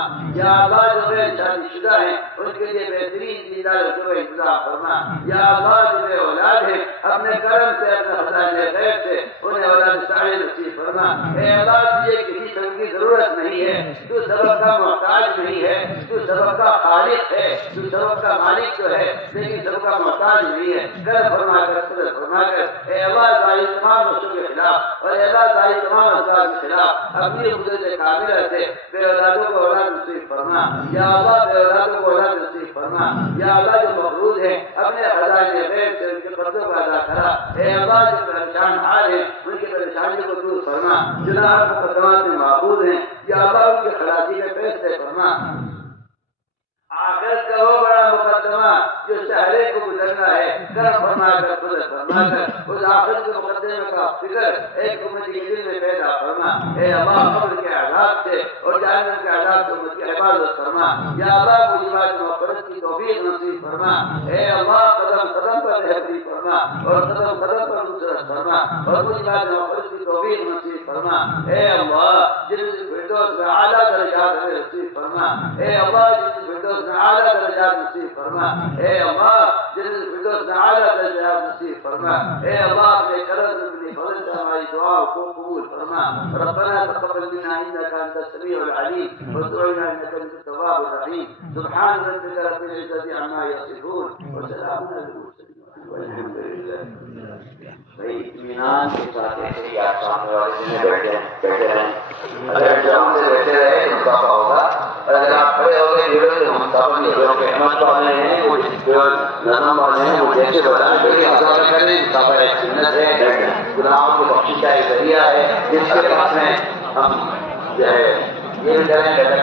فرما. یا اللہ جو غیر شادی شدہ ہیں ان کے لیے بہترین دیندار جو انتظام فرما. یا اللہ جو بے اولاد ہیں اپنے کرم سے اپنے خزانہ غیب سے انہیں اولاد صالح نصیب فرما. اے اللہ تجھے کسی سبب کی ضرورت نہیں ہے, تو سبب کا محتاج نہیں ہے, تو سبب کا خالق ہے, تو سبب کا مالک تو ہے لیکن سبب کا محتاج نہیں ہے. کرم فرما کر قدرت فرما کر اے اللہ ظاہر تمام نفسوں کے خلاف اور اے اللہ ظاہر تمام افراد کے خلاف اپنی قدرت کاملہ سے بے اولادوں کو اولاد نصیب فرما. یا اللہ بے اولادوں کو اولاد نصیب فرما. یا اللہ جو مقروض ہیں اپنے خزانہ غیب سے ان کے قرضوں کو ادا کرا. اے اللہ جو پریشان حال ہیں ان کی پریشانی کو دور فرما. جناب مقدمات میں معبود ہیں یا اللہ ان کی خلاصی کے فیصلے فرما. آخرت کا وہ بڑا مقدمہ جو سہرے کو گزرنا ہے کرم فرما کر قدرت فرما کر اس آخرت کے مقدمے کا فکر ایک امت کے دل میں پیدا فرما. اے اللہ قبر کے عذاب سے اور جہنم کے عذاب سے امت کی حفاظت فرما. یا اللہ موجبات مغفرت کی توفیق نصیب فرما. اے اللہ قدم قدم پر رہبری فرما اور قدم قدم پر نصرت فرما اور موجبات مغفرت کی توفیق نصیب فرما. اے اللہ جنت الفردوس میں اعلیٰ درجات میں نصیب فرما. اے اللہ جنت الفردوس میں اعلیٰ درجات نصیب فرما. اے اللہ جنت الفردوس میں اعلیٰ درجات نصیب فرما. اے اللہ اپنے کرم سے اپنی فضل سے ہماری دعا کو قبول فرما. ربنا تقبل منا انك انت السميع العليم وتب علينا انك انت التواب الرحيم. سبحان ربك رب العزة عما يصفون وسلام على المرسلين والحمد لله. اطمینان کے ساتھ ایسے ہی آپ سامنے والے میں بیٹھے رہیں. اگر جام سے بیٹھے رہے تو مسافہ ہوگا, اور اگر آپ کھڑے ہو گئے جڑے تو مسافہ نہیں ہوگا. کہ احمد والے ہیں وہ نظم والے ہیں وہ جیسے بتائیں کہ مسافہ کریں. مسافہ ایک سنت ہے, گناہوں کی بخشش کا ایک ذریعہ ہے جس کے پاس میں ہم جو ہے یہ کریں